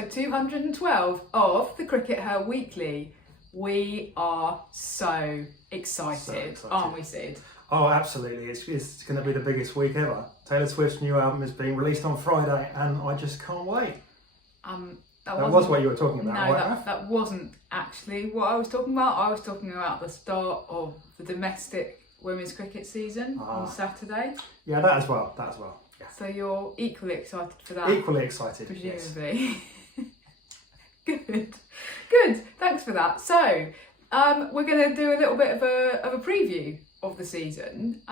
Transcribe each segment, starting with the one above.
episode 212 of the CRICKETher Weekly. We are so excited, aren't we, Sid? Oh, absolutely. It's going to be the biggest week ever. Taylor Swift's new album is being released on Friday and I just can't wait. That was what you were talking about, no, right? that wasn't actually what I was talking about. I was talking about the start of the domestic women's cricket season on Saturday. Yeah, that as well. Yeah. So you're equally excited for that? Equally excited, presumably. Yes. Good. Thanks for that. So we're going to do a little bit of a preview of the season.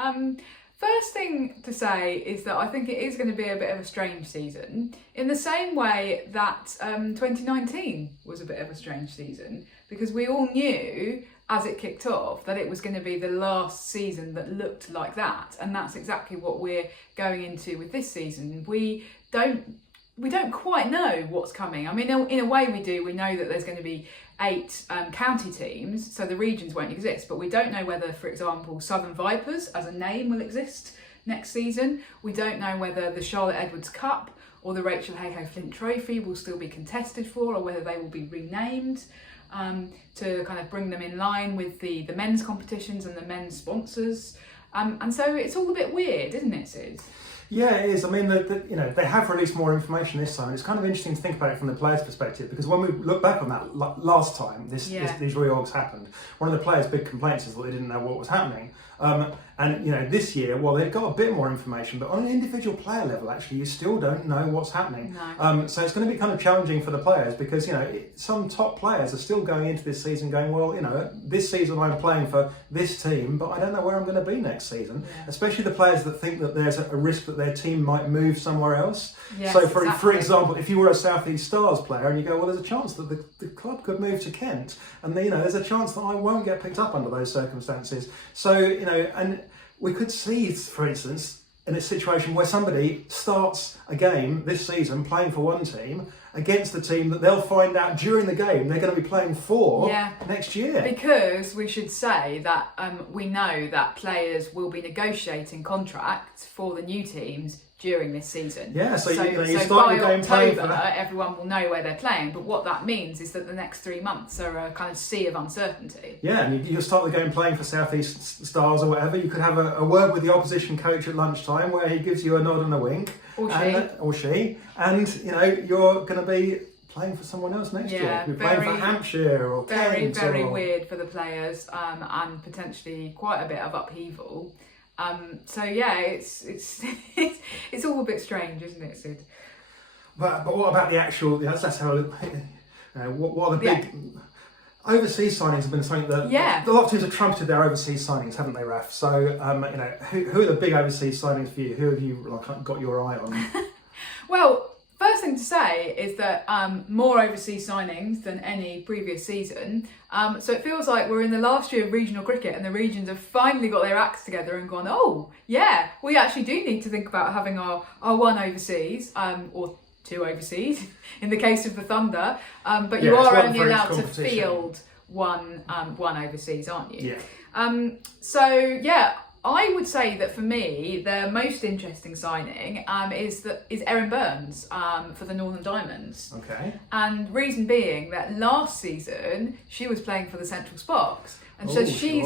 First thing to say is that I think it is going to be a bit of a strange season, in the same way that 2019 was a bit of a strange season, because we all knew as it kicked off that it was going to be the last season that looked like that, and that's exactly what we're going into with this season. We don't quite know what's coming. I mean, in a way we do. We know that there's going to be 8 county teams, so the regions won't exist, but we don't know whether, for example, Southern Vipers as a name will exist next season. We don't know whether the Charlotte Edwards Cup or the Rachel Hayhoe Flint Trophy will still be contested for, or whether they will be renamed to kind of bring them in line with the men's competitions and the men's sponsors. And so it's all a bit weird, isn't it, Sid? Yeah, it is. I mean, they have released more information this time. It's kind of interesting to think about it from the players' perspective, because when we look back on that last time these reorgs happened, one of the players' big complaints is that they didn't know what was happening. And this year, well, they've got a bit more information, but on an individual player level, actually, you still don't know what's happening. No. So it's going to be kind of challenging for the players, because some top players are still going into this season going, well, this season I'm playing for this team, but I don't know where I'm going to be next season. Yeah. Especially the players that think that there's a risk that their team might move somewhere else. Yes, so for example, if you were a South East Stars player and you go, well, there's a chance that the club could move to Kent, and there's a chance that I won't get picked up under those circumstances. So and we could see, for instance, in a situation where somebody starts a game this season playing for one team against the team that they'll find out during the game they're going to be playing for next year. Because we should say that we know that players will be negotiating contracts for the new teams during this season. Yeah, so you start your game playing for that. Everyone will know where they're playing, but what that means is that the next 3 months are a kind of sea of uncertainty. Yeah, and you start the game playing for South East Stars or whatever. You could have a word with the opposition coach at lunchtime where he gives you a nod and a wink. Or she. And, you're going to be playing for someone else next year. You're playing for Hampshire or Kent. Very weird for the players, and potentially quite a bit of upheaval. It's all a bit strange, isn't it, Sid? But what about the actual? Let's have a look. What are the big overseas signings? Have been something that a lot of teams have trumpeted their overseas signings, haven't they, Raf? So who are the big overseas signings for you? Who have you got your eye on? Well, first thing to say is that more overseas signings than any previous season. So it feels like we're in the last year of regional cricket and the regions have finally got their acts together and gone, oh, yeah, we actually do need to think about having our one overseas, or 2 overseas, in the case of the Thunder. But you are only allowed to field one overseas, aren't you? Yeah. I would say that for me, the most interesting signing is Erin Burns for the Northern Diamonds. Okay. And reason being that last season she was playing for the Central Sparks. And so she's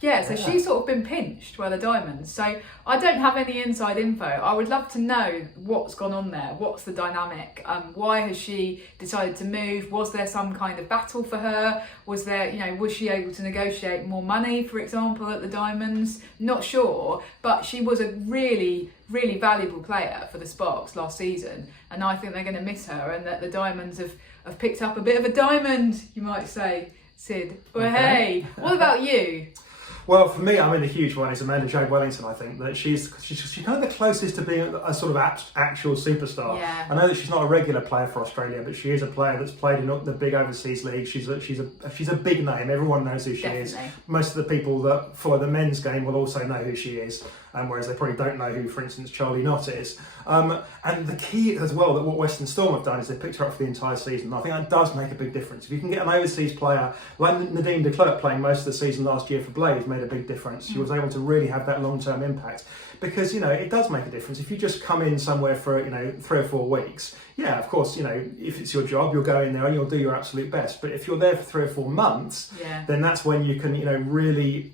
she's sort of been pinched by the Diamonds. So I don't have any inside info. I would love to know what's gone on there. What's the dynamic? Why has she decided to move? Was there some kind of battle for her? Was she able to negotiate more money, for example, at the Diamonds? Not sure, but she was a really, really valuable player for the Sparks last season. And I think they're going to miss her, and that the Diamonds have picked up a bit of a diamond, you might say, Sid. Well, hey, what about you? Well, for me, a huge one is Amanda Jade Wellington. I think that she's kind of the closest to being a sort of actual superstar. Yeah. I know that she's not a regular player for Australia, but she is a player that's played in the big overseas leagues. She's a big name. Everyone knows who she is. Most of the people that follow the men's game will also know who she is. Whereas they probably don't know who, for instance, Charlie Knott is. And the key as well that what Western Storm have done is they've picked her up for the entire season. I think that does make a big difference. If you can get an overseas player like Nadine de Klerk playing most of the season last year for Blaze, made a big difference. She was able to really have that long-term impact because, it does make a difference. If you just come in somewhere for, 3 or 4 weeks, yeah, of course, if it's your job, you'll go in there and you'll do your absolute best. But if you're there for 3 or 4 months, then that's when you can, really,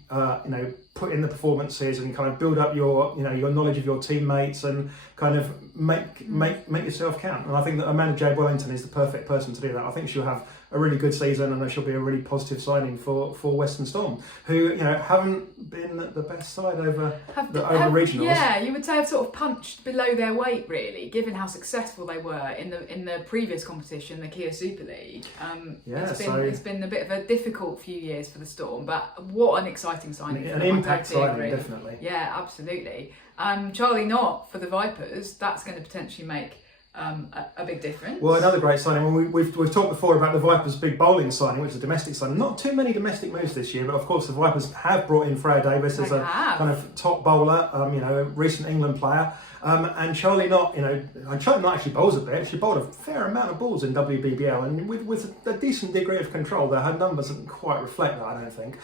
put in the performances and kind of build up your knowledge of your teammates and kind of make yourself count. And I think that Amanda J. Wellington is the perfect person to do that. I think she'll have a really good season, and she'll be a really positive signing for Western Storm, who haven't been the best side over regionals. Yeah, you would say have sort of punched below their weight, really, given how successful they were in the previous competition, the Kia Super League. It's been a bit of a difficult few years for the Storm, but what an exciting signing! An impact signing, definitely. Yeah, absolutely. Charlie Knott for the Vipers. That's going to potentially make a big difference. Well, another great signing. We've talked before about the Vipers' big bowling signing, which is a domestic signing. Not too many domestic moves this year, but of course the Vipers have brought in Freya Davis as a kind of top bowler, a recent England player. And Charlie Knott, Charlie Knott actually bowls a bit. She bowled a fair amount of balls in WBBL, and with a decent degree of control. Though her numbers don't quite reflect that, I don't think.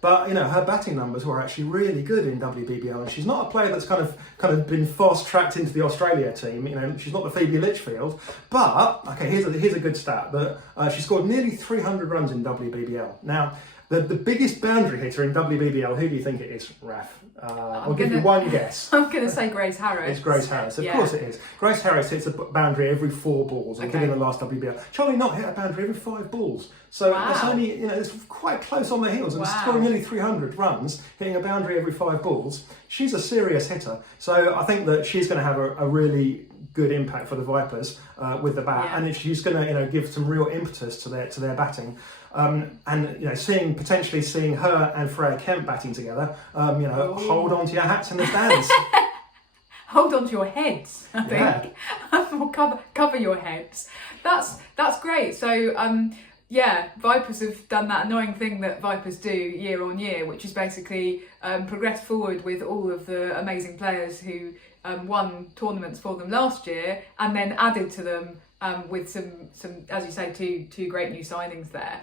But her batting numbers were actually really good in WBBL, and she's not a player that's kind of been fast tracked into the Australia team. She's not the Phoebe Litchfield. But okay, here's a good stat that she scored nearly 300 runs in WBBL. Now, the biggest boundary hitter in WBBL, who do you think it is, Raf? I'll give you one guess. I'm going to say Grace Harris. It's Grace Harris. Of course it is. Grace Harris hits a boundary every 4 balls, including the last WBL. Charlie Knott hit a boundary every 5 balls. So it's only, it's quite close on the heels. And scoring nearly 300 runs, hitting a boundary every 5 balls. She's a serious hitter. So I think that she's going to have a really good impact for the Vipers with the bat, and she's going to give some real impetus to their batting. And potentially seeing her and Freya Kemp batting together, hold on to your hats in the stands. Hold on to your heads, I think. Or cover your heads. That's great. So Vipers have done that annoying thing that Vipers do year on year, which is basically progress forward with all of the amazing players who won tournaments for them last year, and then added to them with some, as you say, two great new signings there.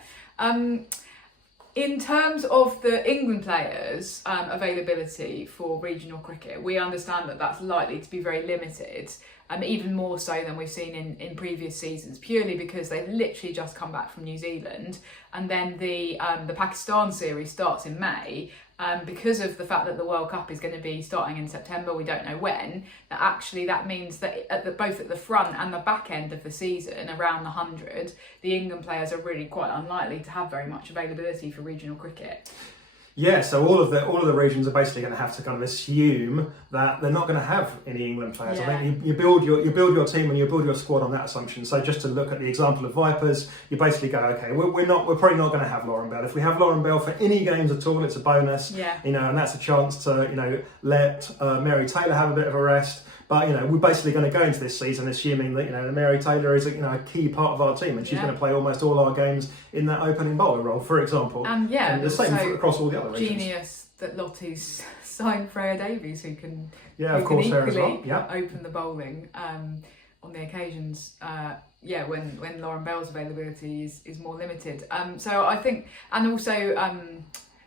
In terms of the England players' availability for regional cricket, we understand that that's likely to be very limited, even more so than we've seen in previous seasons, purely because they've literally just come back from New Zealand, and then the Pakistan series starts in May. Because of the fact that the World Cup is going to be starting in September, we don't know when, that means that both at the front and the back end of the season, around the 100, the England players are really quite unlikely to have very much availability for regional cricket. Yeah, so all of the regions are basically going to have to kind of assume that they're not going to have any England players. I think you build your team and you build your squad on that assumption. So just to look at the example of Vipers, you basically go, okay, we're probably not going to have Lauren Bell. If we have Lauren Bell for any games at all, it's a bonus. And that's a chance to let Mary Taylor have a bit of a rest. But we're basically going to go into this season assuming that Mary Taylor is a key part of our team, and she's going to play almost all our games in that opening bowler role, for example. And the same across all the other regions. Genius that Lottie's signed Freya Davies, who can equally open the bowling on the occasions. When Lauren Bell's availability is more limited. So I think, and also.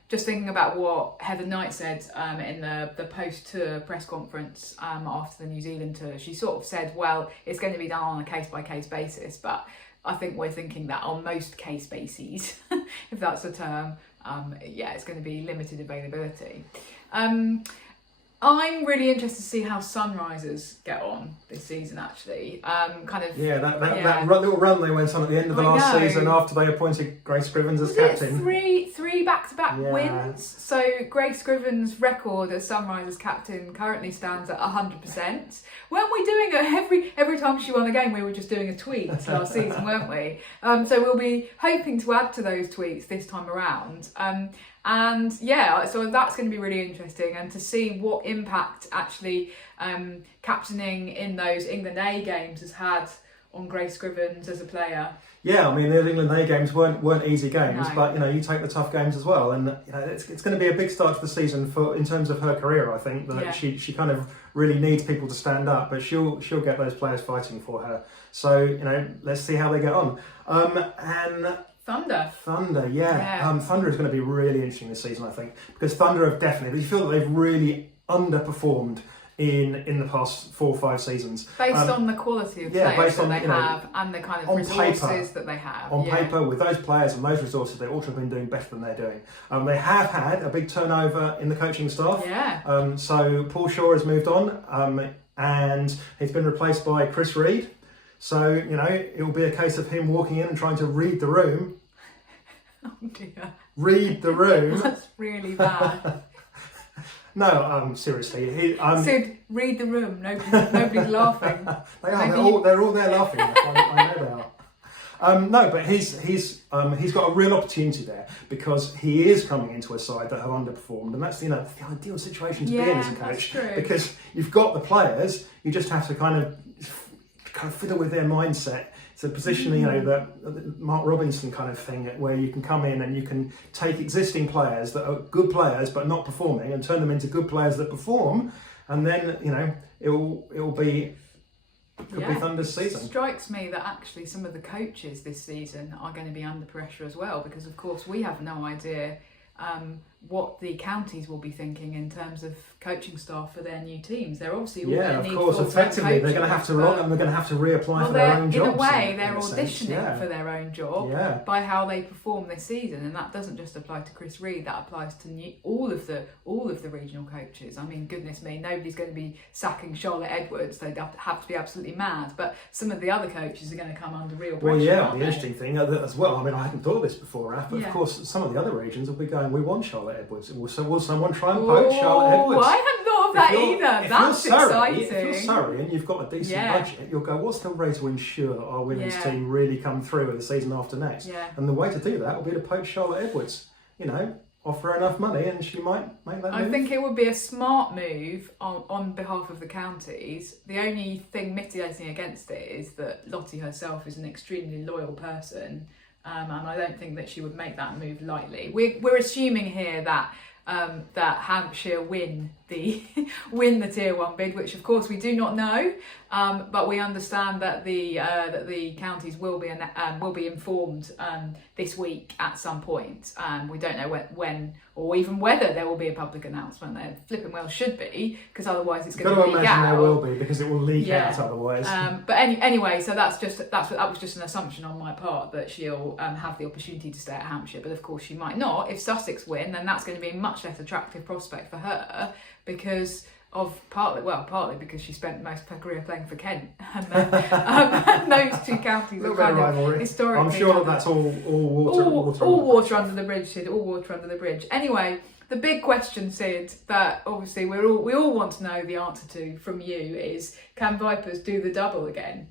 Just thinking about what Heather Knight said in the post-tour press conference after the New Zealand tour, she sort of said, well, it's going to be done on a case-by-case basis, but I think we're thinking that on most case bases, if that's a term, it's going to be limited availability. I'm really interested to see how Sunrisers get on this season, actually. That little run they went on at the end of the last season after they appointed Grace Scrivens as captain. Three back-to-back wins. So Grace Scrivens' record as Sunrisers captain currently stands at 100%. Weren't we doing it every time she won a game? We were just doing a tweet last season, weren't we? So we'll be hoping to add to those tweets this time around. So that's going to be really interesting, and to see what impact actually captaining in those England A games has had on Grace Scrivens as a player. Yeah, I mean, the England A games weren't easy games, but you take the tough games as well, and it's going to be a big start to the season in terms of her career. I think that she kind of really needs people to stand up, but she'll get those players fighting for her. So let's see how they get on. And Thunder, Thunder is going to be really interesting this season, I think, because Thunder have definitely, you feel that they've really underperformed in the past 4 or 5 seasons. Based on the quality of players that they have and the kind of resources that they have. On paper, with those players and those resources, they ought to have been doing better than they're doing. They have had a big turnover in the coaching staff. Yeah. So Paul Shaw has moved on and he's been replaced by Chris Reed. So, it will be a case of him walking in and trying to read the room. Oh dear. Read the room. That's really bad. No, seriously. Sid, read the room. Nobody's laughing. They are. They're all there laughing. I know they are. No, but he's got a real opportunity there because he is coming into a side that have underperformed, and that's the ideal situation to be in as a coach. That's true. Because you've got the players, you just have to kind of fiddle with their mindset. It's a position, that Mark Robinson kind of thing, where you can come in and you can take existing players that are good players but not performing and turn them into good players that perform, and then it'll be Thunder's season. It strikes me that actually some of the coaches this season are going to be under pressure as well, because of course we have no idea what the counties will be thinking in terms of coaching staff for their new teams. They're obviously all going to need full-time effectively they're going to have to and they're going to have to reapply for their own jobs. In a way, they're auditioning for their own job by how they perform this season, and that doesn't just apply to Chris Reed. That applies to all of the regional coaches. I mean, goodness me, nobody's going to be sacking Charlotte Edwards. They'd have to be absolutely mad. But some of the other coaches are going to come under real pressure. Well, the interesting thing as well. I mean, I hadn't thought of this before, Raph, but of course, some of the other regions will be going, "We want Charlotte Edwards." So will someone try and poach Charlotte Edwards? I hadn't thought of that either. That's exciting. If you're Surrey and you've got a decent budget, you'll go, what's the way to ensure that our women's team really come through at the season after next? Yeah. And the way to do that will be to poach Charlotte Edwards. Offer her enough money and she might make that move. I think it would be a smart move on behalf of the counties. The only thing mitigating against it is that Lottie herself is an extremely loyal person, and I don't think that she would make that move lightly. We're assuming here that Hampshire win the Tier 1 bid, which of course we do not know, but we understand that the counties will be informed this week at some point. We don't know when or even whether there will be a public announcement. There flipping well should be, because otherwise it's going to leak out. There will be, because it will leak out otherwise. But anyway, so that was just an assumption on my part that she'll have the opportunity to stay at Hampshire. But of course she might not. If Sussex win, then that's going to be a much less attractive prospect for her, because of partly because she spent most of her career playing for Kent, and those two counties are kind of historically. I'm sure that's all water under the bridge, Sid. All water under the bridge. Anyway, the big question, Sid, that obviously we all want to know the answer to from you is: can Vipers do the double again?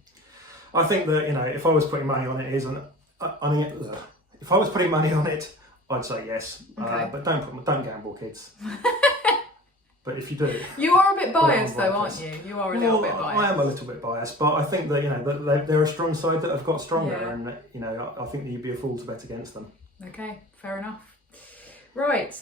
I think that if I was putting money on it, if I was putting money on it, I'd say yes. Okay. But don't gamble, kids. But if you do, you are a bit biased, though, aren't you? You are a little bit biased. I am a little bit biased, but I think that that they're a strong side that have got stronger, and I think that you'd be a fool to bet against them. Okay, fair enough. Right.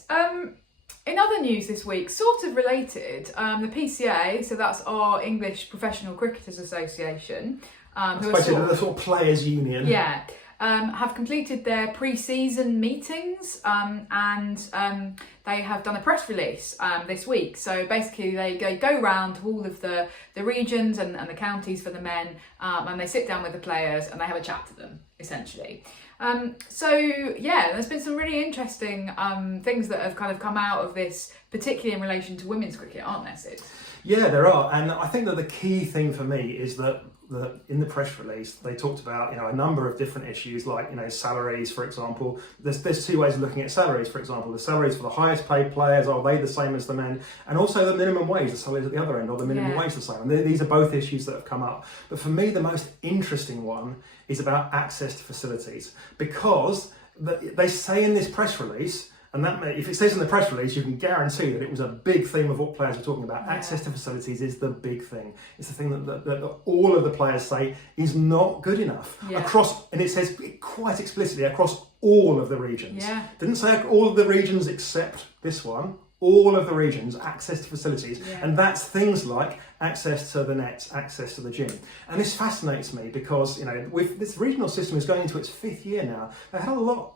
In other news this week, sort of related, the PCA, so that's our English Professional Cricketers Association, who are the sort of players' union. Yeah. Have completed their pre-season meetings, and they have done a press release this week. So basically they go round to all of the regions and the counties for the men, and they sit down with the players and they have a chat to them, essentially. There's been some really interesting things that have kind of come out of this, particularly in relation to women's cricket, aren't there, Sid? Yeah, there are, and I think that the key thing for me is that in the press release they talked about a number of different issues, like salaries, for example. There's two ways of looking at salaries. For example, the salaries for the highest paid players, are they the same as the men? And also the minimum wage, the salaries at the other end, are the minimum wage the same? And these are both issues that have come up. But for me, the most interesting one is about access to facilities, because they say in this press release, and that if it says in the press release, you can guarantee that it was a big theme of what players were talking about. Yeah. Access to facilities is the big thing. It's the thing that all of the players say is not good enough across, and it says quite explicitly across all of the regions. Yeah. Didn't say all of the regions except this one. All of the regions, access to facilities, and that's things like access to the nets, access to the gym. And this fascinates me because with this regional system is going into its 5th year now. They had a lot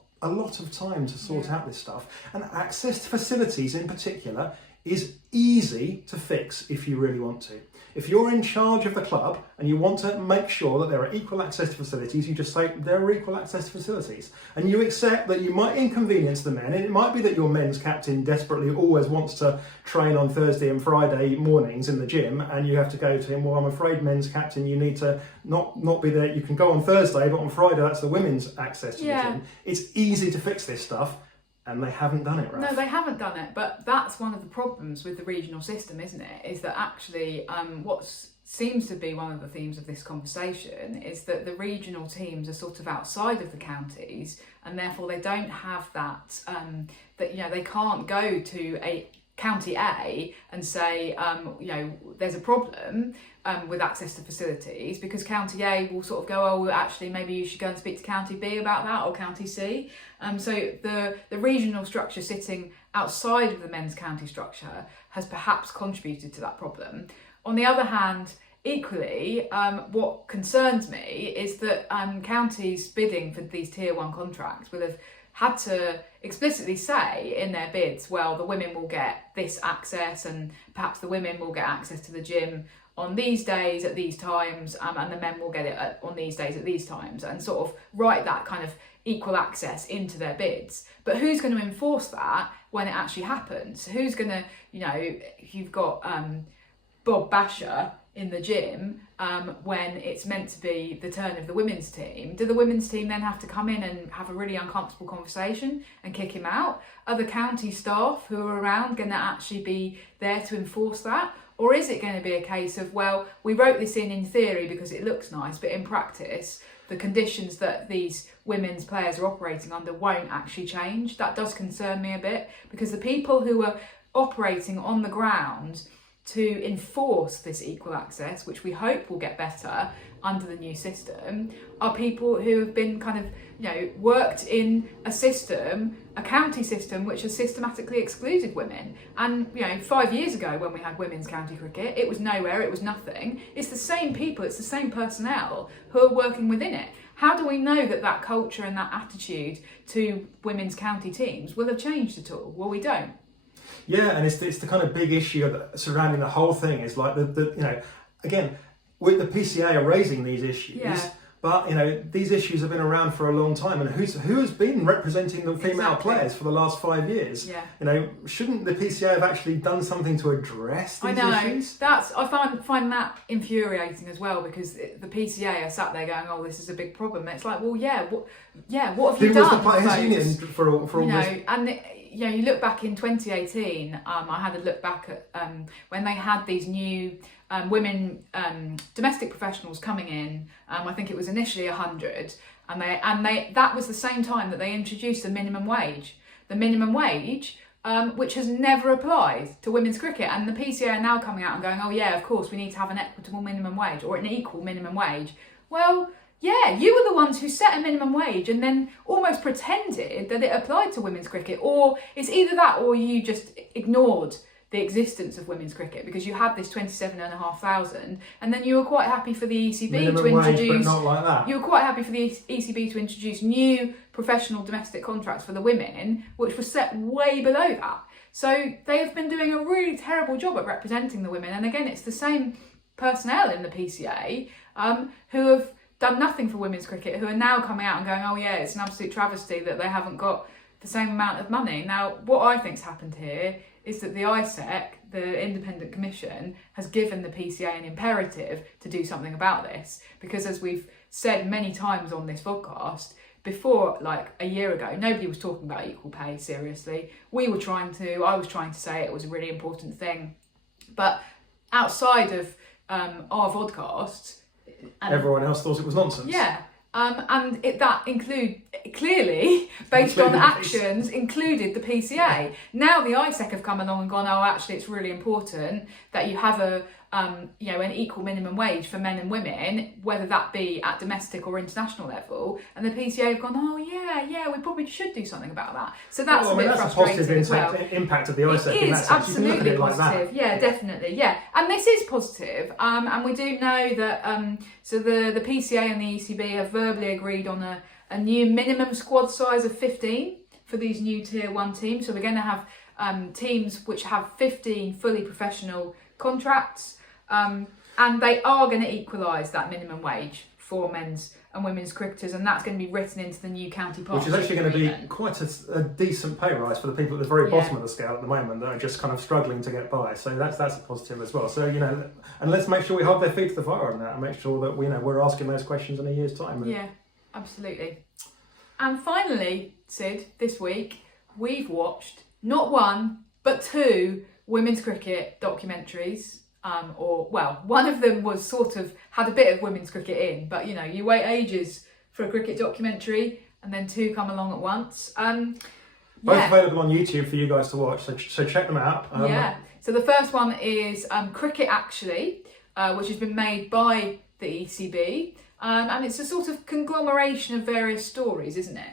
of time to sort out this stuff, and access to facilities in particular is easy to fix if you really want to. If you're in charge of the club and you want to make sure that there are equal access to facilities, you just say there are equal access to facilities. And you accept that you might inconvenience the men, and it might be that your men's captain desperately always wants to train on Thursday and Friday mornings in the gym, and you have to go to him, well, I'm afraid, men's captain, you need to not be there. You can go on Thursday, but on Friday that's the women's access to the gym. It's easy to fix this stuff. And they haven't done it, right? No, they haven't done it, but that's one of the problems with the regional system, isn't it? Is that actually what seems to be one of the themes of this conversation is that the regional teams are sort of outside of the counties, and therefore they don't have that, they can't go to a County A and say, there's a problem with access to facilities, because County A will sort of go, oh, well, actually, maybe you should go and speak to County B about that, or County C. So the regional structure sitting outside of the men's county structure has perhaps contributed to that problem. On the other hand, equally, what concerns me is that counties bidding for these Tier 1 contracts will have had to explicitly say in their bids, well, the women will get this access, and perhaps the women will get access to the gym on these days at these times, and the men will get it on these days at these times, and sort of write that kind of equal access into their bids. But who's going to enforce that when it actually happens? Who's going to, if you've got Bob Basher in the gym when it's meant to be the turn of the women's team, do the women's team then have to come in and have a really uncomfortable conversation and kick him out? Are the county staff who are around going to actually be there to enforce that? Or is it going to be a case of, well, we wrote this in theory because it looks nice, but in practice, the conditions that these women's players are operating under won't actually change? That does concern me a bit, because the people who are operating on the ground to enforce this equal access, which we hope will get better under the new system, are people who have been kind of, worked in a system, a county system, which has systematically excluded women. And, 5 years ago when we had women's county cricket, it was nowhere, it was nothing. It's the same people, it's the same personnel who are working within it. How do we know that that culture and that attitude to women's county teams will have changed at all? Well, we don't. Yeah, and it's the kind of big issue surrounding the whole thing is like again, with the PCA are raising these issues, but these issues have been around for a long time, and who has been representing the female players for the last 5 years? Yeah. Shouldn't the PCA have actually done something to address these issues? I find that infuriating as well, because the PCA are sat there going, "Oh, this is a big problem." It's like, well, what have you done? Who was the players' union for all this? And you look back in 2018, I had a look back at when they had these new women domestic professionals coming in. I think it was initially 100, and they that was the same time that they introduced the minimum wage. The minimum wage, which has never applied to women's cricket, and the PCA are now coming out and going, "Oh yeah, of course we need to have an equitable minimum wage or an equal minimum wage." Well, yeah, you were the ones who set a minimum wage and then almost pretended that it applied to women's cricket. Or it's either that, or you just ignored the existence of women's cricket because you had this 27,500, and then you were quite happy for the ECB minimum to introduce. Wage, but not like that. You were quite happy for the ECB to introduce new professional domestic contracts for the women, which was set way below that. So they have been doing a really terrible job at representing the women. And again, it's the same personnel in the PCA who have done nothing for women's cricket, who are now coming out and going, "Oh yeah, it's an absolute travesty that they haven't got the same amount of money." Now, what I think's happened here is that the ISEC, the Independent Commission, has given the PCA an imperative to do something about this. Because as we've said many times on this podcast, before, like a year ago, nobody was talking about equal pay seriously. I was trying to say it was a really important thing. But outside of our podcasts, everyone else thought it was nonsense. Yeah. And clearly, based on actions, included the PCA. Now the ISEC have come along and gone, "Oh, actually, it's really important that you have an equal minimum wage for men and women, whether that be at domestic or international level." And the PCA have gone, "Oh yeah, we probably should do something about that." So that's a bit frustrating as well. A positive impact of the ISEC. It is absolutely positive. Like yeah, definitely. Yeah, and this is positive. And we do know that so the PCA and the ECB have verbally agreed on a new minimum squad size of 15 for these new Tier 1 teams. So we're going to have teams which have 15 fully professional contracts, and they are going to equalise that minimum wage for men's and women's cricketers, and that's going to be written into the new county partnership. Which is actually going to be quite a decent pay rise for the people at the very bottom of the scale at the moment that are just kind of struggling to get by. So that's a positive as well. So, and let's make sure we hold their feet to the fire on that and make sure that we're asking those questions in a year's time. Yeah, absolutely. And finally, Sid, this week we've watched not one but 2 women's cricket documentaries. One of them was had a bit of women's cricket in, but you wait ages for a cricket documentary, and then 2 come along at once. Both available on YouTube for you guys to watch, so check them out. So the first one is Cricket Actually, which has been made by the ECB, and it's a sort of conglomeration of various stories, isn't it?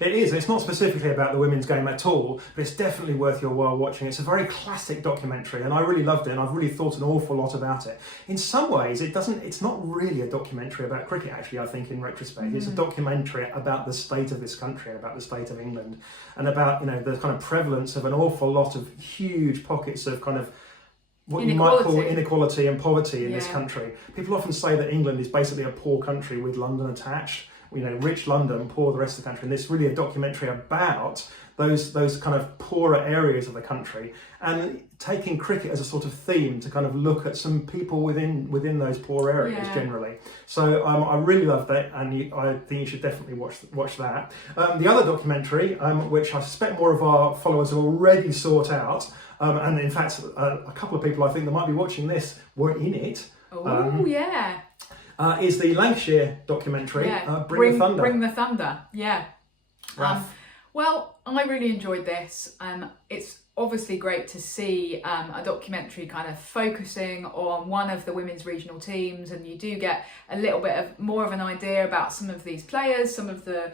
It is. It's not specifically about the women's game at all, but it's definitely worth your while watching. It's a very classic documentary, and I really loved it, and I've really thought an awful lot about it. In some ways, it's not really a documentary about cricket, actually, I think, in retrospect. It's a documentary about the state of this country, about the state of England, and about, the kind of prevalence of an awful lot of huge pockets of kind of what you might call inequality and poverty in this country. People often say that England is basically a poor country with London attached. Rich London, poor the rest of the country, and this is really a documentary about those kind of poorer areas of the country, and taking cricket as a sort of theme to kind of look at some people within those poor areas generally. So I really loved it, and I think you should definitely watch that. The other documentary, which I suspect more of our followers have already sought out, and in fact a couple of people I think that might be watching this were in it. Is the Lancashire documentary, Bring the Thunder. Bring the Thunder, yeah. Well, I really enjoyed this. It's obviously great to see a documentary kind of focusing on one of the women's regional teams, and you do get a little bit more of an idea about some of these players, some of the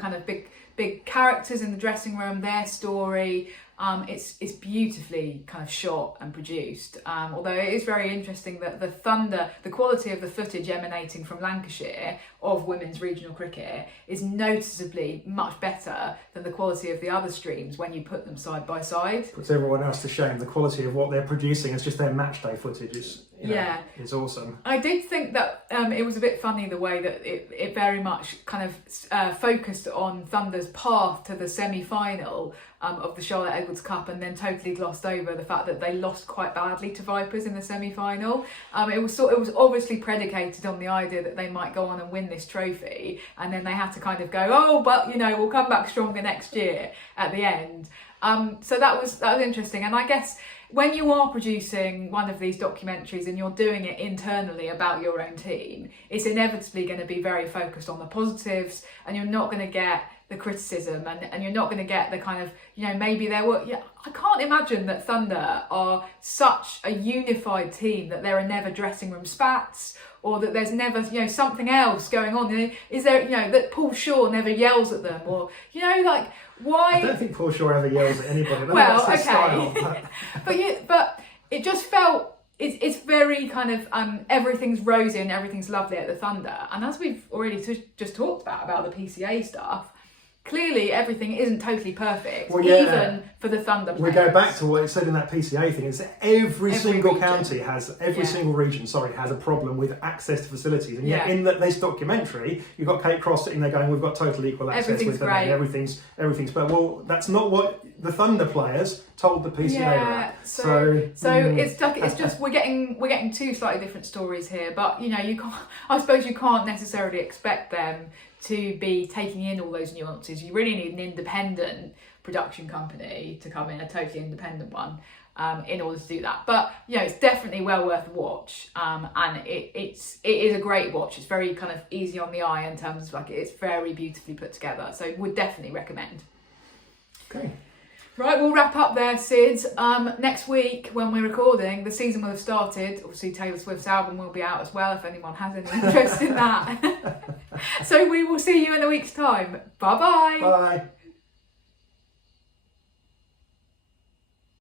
kind of big characters in the dressing room, their story. It's beautifully kind of shot and produced, although it is very interesting that the quality of the footage emanating from Lancashire of women's regional cricket is noticeably much better than the quality of the other streams when you put them side by side. Puts everyone else to shame. The quality of what they're producing is just their match day footage. It's awesome. I did think that it was a bit funny the way that it very much kind of focused on Thunder's path to the semi-final of the Charlotte Edwards Cup, and then totally glossed over the fact that they lost quite badly to Vipers in the semi-final. It was obviously predicated on the idea that they might go on and win this trophy, and then they had to kind of go, but we'll come back stronger next year at the end. So that was interesting, and I guess when you are producing one of these documentaries and you're doing it internally about your own team, it's inevitably going to be very focused on the positives, and you're not going to get the criticism, and you're not going to get the kind of, maybe there were, I can't imagine that Thunder are such a unified team that there are never dressing room spats, or that there's never, something else going on. Is there, that Paul Shaw never yells at them, or, why? I don't think Paul Shaw ever yells at anybody. Well, okay. Style, but it just felt, it's very kind of, everything's rosy and everything's lovely at the Thunder. And as we've already just talked about the PCA stuff, clearly everything isn't totally perfect, even for the Thunder players. We go back to what it said in that PCA thing, is that every single region. County has, single region, has a problem with access to facilities. And yet in this documentary, you've got Kate Cross sitting there going, we've got total equal access with them, and everything's but well, that's not what the Thunder players told the PCA that. It's just we're getting 2 slightly different stories here, but I suppose you can't necessarily expect them to be taking in all those nuances. You really need an independent production company to come in, a totally independent one, in order to do that. But it's definitely well worth a watch, and it is a great watch. It's very kind of easy on the eye in terms of it's very beautifully put together. So would definitely recommend. Okay. Right, we'll wrap up there, Sid. Next week, when we're recording, the season will have started. Obviously, Taylor Swift's album will be out as well, if anyone has any interest in that. So we will see you in a week's time. Bye-bye. Bye.